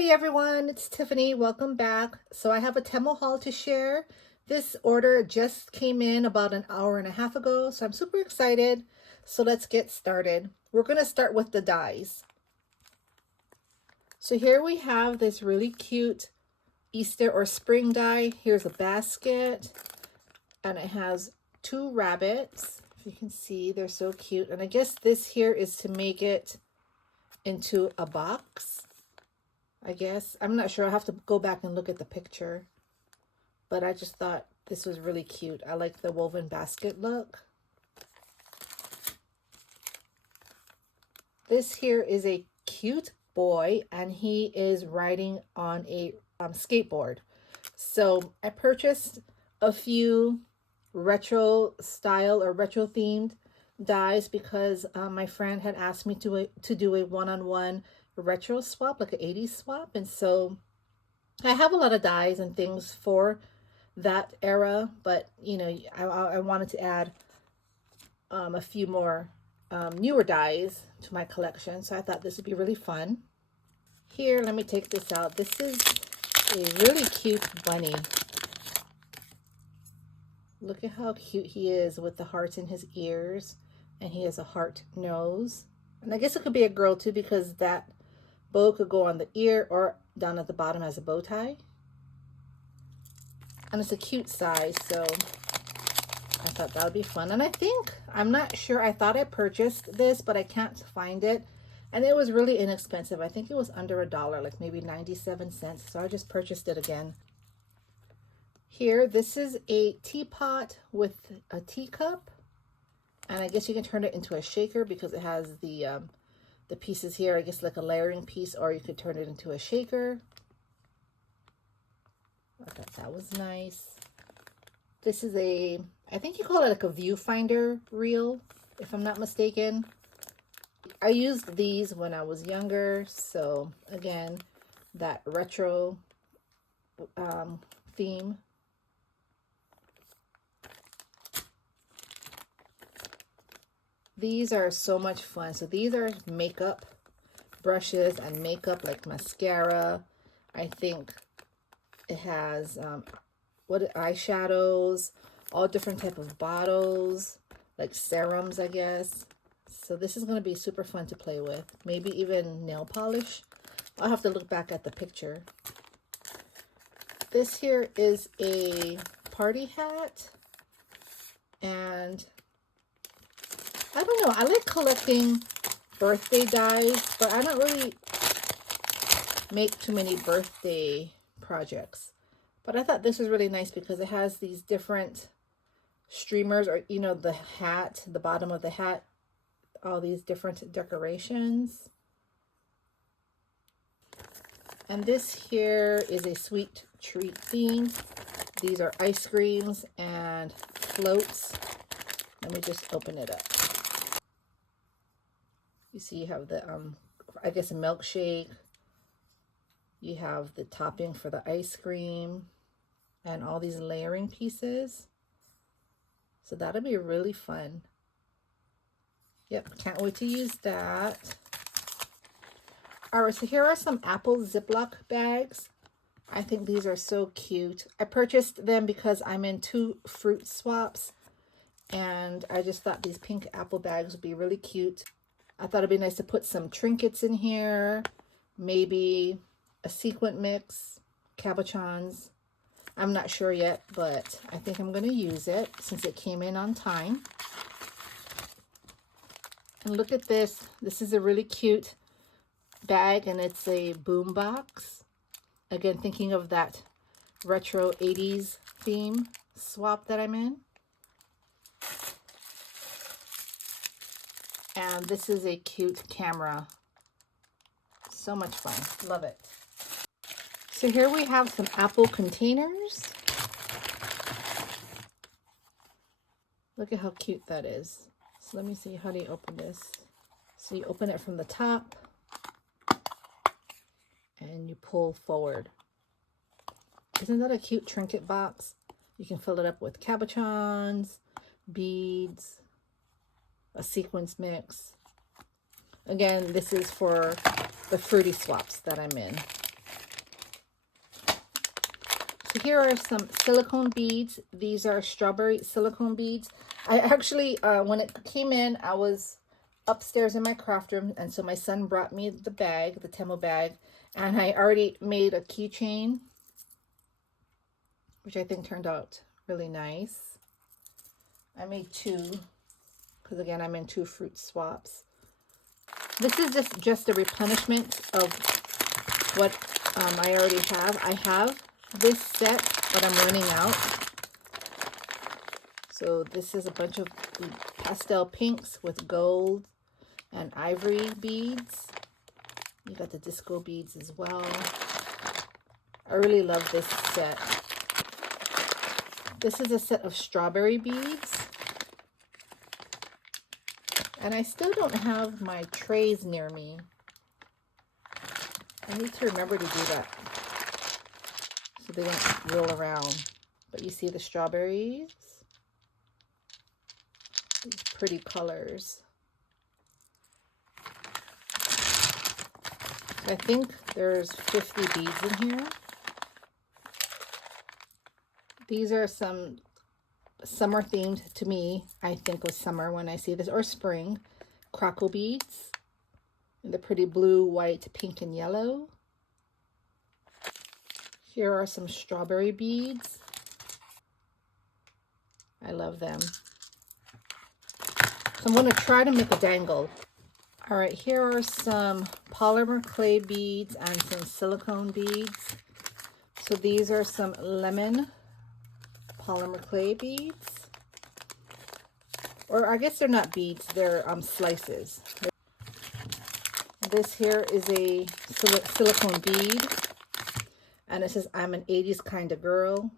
Hey everyone, it's Tiffany. Welcome back. So I have a Temu haul to share. This order just came in about an hour and a half ago, so I'm super excited. So let's get started. We're going to start with the dies. So here we have this really cute Easter or spring die. Here's a basket, and it has two rabbits. If you can see, they're so cute. And I guess this here is to make it into a box. I guess. I'm not sure. I'll have to go back and look at the picture. But I just thought this was really cute. I like the woven basket look. This here is a cute boy, and he is riding on a skateboard. So I purchased a few retro style or retro themed dies because my friend had asked me to do a one-on-one retro swap, like an 80s swap. And so I have a lot of dies and things for that era, but you know, I wanted to add a few more newer dies to my collection, so I thought this would be really fun. Here, let me take this out. This is a really cute bunny. Look at how cute he is with the hearts in his ears, and he has a heart nose. And I guess it could be a girl too, because that bow could go on the ear or down at the bottom as a bow tie. And it's a cute size, so I thought that would be fun. And I'm not sure, I thought I purchased this, but I can't find it. And it was really inexpensive. I think it was under $1, like maybe 97 cents. So I just purchased it again. Here, this is a teapot with a teacup. And I guess you can turn it into a shaker because it has the pieces here, I guess like a layering piece, or you could turn it into a shaker. I thought that was nice. This is I think you call it like a viewfinder reel, if I'm not mistaken. I used these when I was younger, so again, that retro theme. These are so much fun. So these are makeup brushes and makeup, like mascara. I think it has eyeshadows, all different type of bottles, like serums, I guess. So this is going to be super fun to play with. Maybe even nail polish. I'll have to look back at the picture. This here is a party hat, and I don't know, I like collecting birthday dies, but I don't really make too many birthday projects. But I thought this was really nice because it has these different streamers, or you know, the hat, the bottom of the hat, all these different decorations. And this here is a sweet treat theme. These are ice creams and floats. Let me just open it up. You see you have the, I guess a milkshake. You have the topping for the ice cream and all these layering pieces. So that'll be really fun. Yep, can't wait to use that. All right, so here are some Apple Ziploc bags. I think these are so cute. I purchased them because I'm in 2 fruit swaps, and I just thought these pink apple bags would be really cute. I thought it'd be nice to put some trinkets in here, maybe a sequin mix, cabochons. I'm not sure yet, but I think I'm going to use it since it came in on time. And look at this. This is a really cute bag, and it's a boom box. Again, thinking of that retro 80s theme swap that I'm in. And this is a cute camera. So much fun. Love it. So here we have some apple containers. Look at how cute that is. So let me see, how do you open this? So you open it from the top and you pull forward. Isn't that a cute trinket box? You can fill it up with cabochons, beads, a sequins mix. Again, this is for the fruity swaps that I'm in. So here are some silicone beads. These are strawberry silicone beads. I actually, when it came in, I was upstairs in my craft room, and so my son brought me the bag, the Temu bag, and I already made a keychain, which I think turned out really nice. I made two, because again, I'm in two fruit swaps. This is just a replenishment of what I already have. I have this set, but I'm running out. So this is a bunch of pastel pinks with gold and ivory beads. You got the disco beads as well. I really love this set. This is a set of strawberry beads. And I still don't have my trays near me. I need to remember to do that so they don't roll around. But you see the strawberries? These pretty colors. I think there's 50 beads in here. These are some summer themed to me. I think was summer when I see this, or spring. Crackle beads. And the pretty blue, white, pink, and yellow. Here are some strawberry beads. I love them. So I'm going to try to make a dangle. All right, here are some polymer clay beads and some silicone beads. So these are some lemon polymer clay beads. Or I guess they're not beads, they're slices. This here is a silicone bead. And it says, I'm an 80s kind of girl.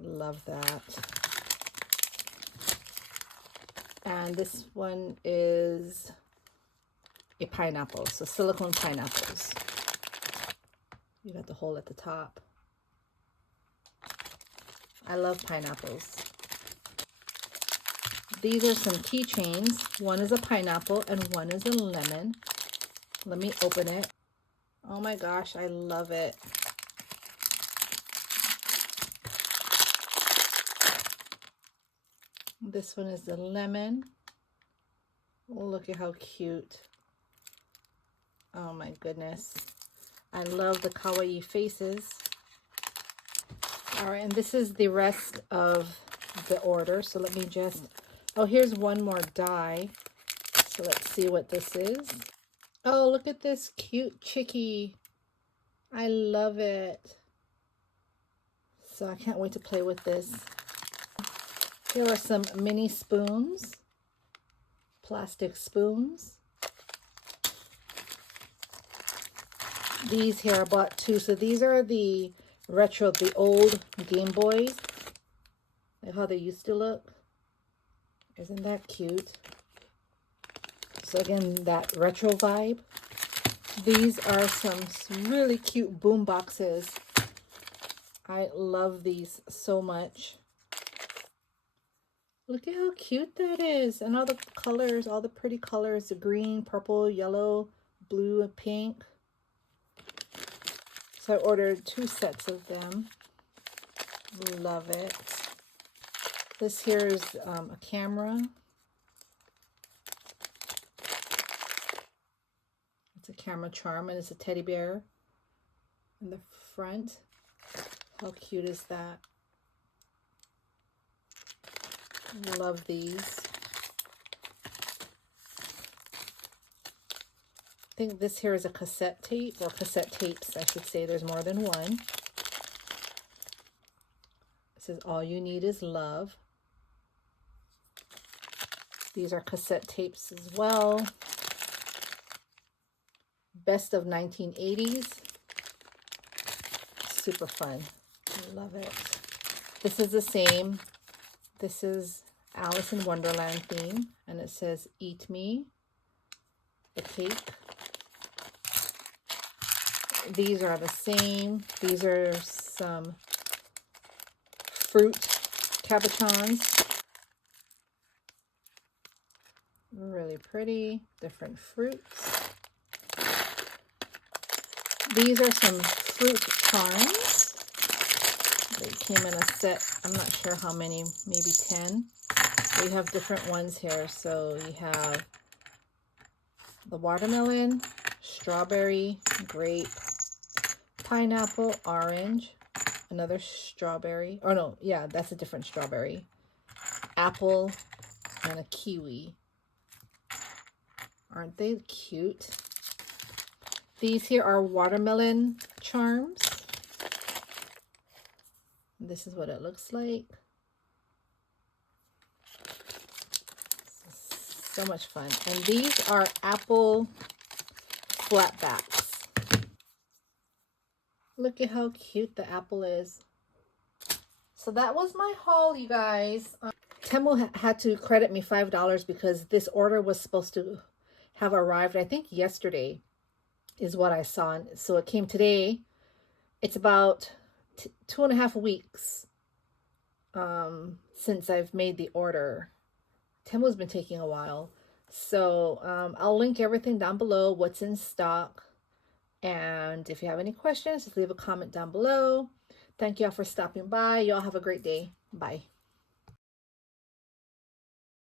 Love that. And this one is a pineapple. So silicone pineapples. You got the hole at the top. I love pineapples. These are some keychains. One is a pineapple and one is a lemon. Let me open it. Oh my gosh, I love it. This one is the lemon. Oh, look at how cute. Oh my goodness. I love the kawaii faces. All right, and this is the rest of the order. So let me just, oh, here's one more die. So let's see what this is. Oh, look at this cute chickie. I love it. So I can't wait to play with this. Here are some mini spoons, plastic spoons. These here I bought two. So these are the retro, the old Game Boys. Like how they used to look. Isn't that cute? So again, that retro vibe. These are some really cute boom boxes. I love these so much. Look at how cute that is. And all the colors, all the pretty colors. The green, purple, yellow, blue, and pink. So I ordered 2 sets of them. Love it. This here is a camera. It's a camera charm and it's a teddy bear in the front. How cute is that? Love these. I think this here is a cassette tape, or cassette tapes, I should say. There's more than one. It says, all you need is love. These are cassette tapes as well. Best of 1980s. Super fun. I love it. This is the same. This is Alice in Wonderland theme, and it says, eat me, the cake. These are the same. These are some fruit cabochons. Really pretty, different fruits. These are some fruit charms. They came in a set. I'm not sure how many, maybe 10. We have different ones here. So you have the watermelon, strawberry, grape, pineapple, orange, another strawberry. Oh no, yeah, that's a different strawberry. Apple, and a kiwi. Aren't they cute? These here are watermelon charms. This is what it looks like. So much fun. And these are apple flatbacks. Look at how cute the apple is. So that was my haul, you guys. Temu had to credit me $5 because this order was supposed to have arrived, I think yesterday is what I saw. So it came today. It's about 2.5 weeks since I've made the order. Temu's been taking a while. So I'll link everything down below, what's in stock. And if you have any questions, just leave a comment down below. Thank y'all for stopping by. Y'all have a great day. Bye.